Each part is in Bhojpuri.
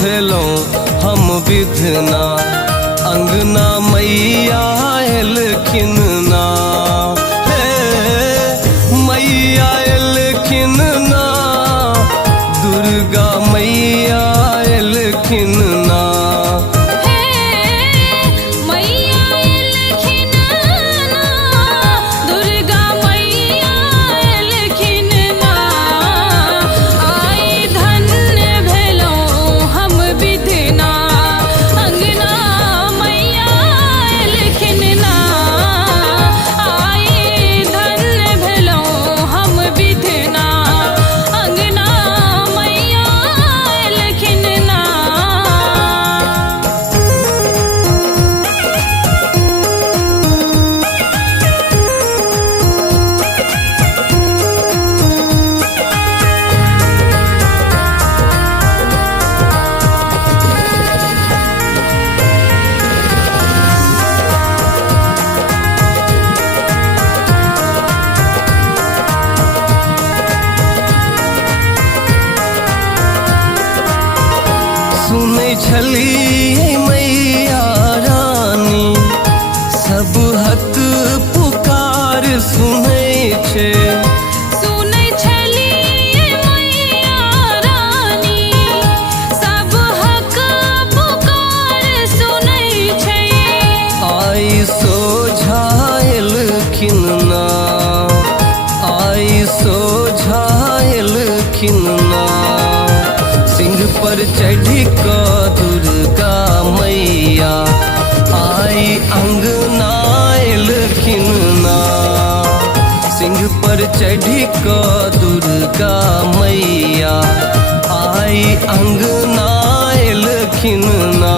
भेलो हम विधना, अंगना मैया एलखिन ना, हे मैया एलखिन ना, दुर्गा मैया एलखिन ना। सुनै छलियै मैया रानी, सब हक पुकार सुनै छै। सुनै छलियै मैया रानी, सब हक पुकार सुनै छै। आई सोझा एलखिन ना, आई सोझा एलखिन ना, सिंह पर चढ़ी क दुर्गा मैया आई अंगना एलखिन ना, सिंह पर चढ़ी क दुर्गा मैया आई अंगना एलखिन ना।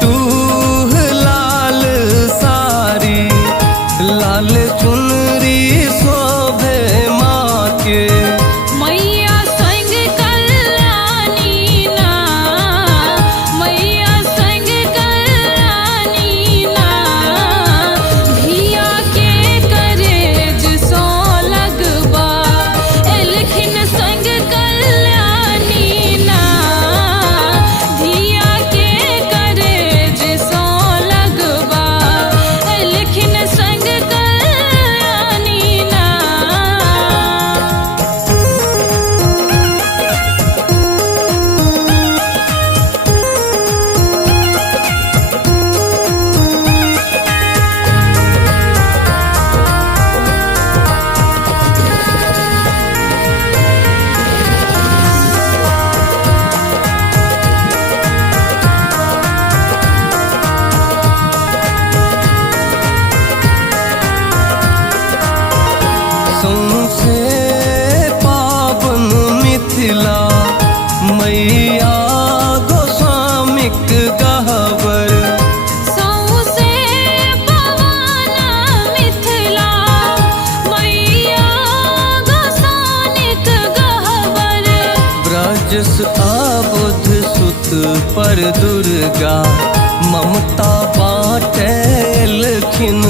टूह लाल सारी, लाल चुनरी शोभे माँ के। मैया संग कल्याणी ना, मैया संग कल्याणी ना, धिया के करेज सो लगबा एलखिन संग कल्याणी ना, धिया के सो लगबा एलखिन संग कल्याणी ना। सौंसे पावन मिथिला मैया गोस्वामिक गहवर, सौंसे पावन मिथिला मैया गोसानिक गहवर, ब्रजस आबुध सुत पर दुर्गा ममता बाटे एलखिन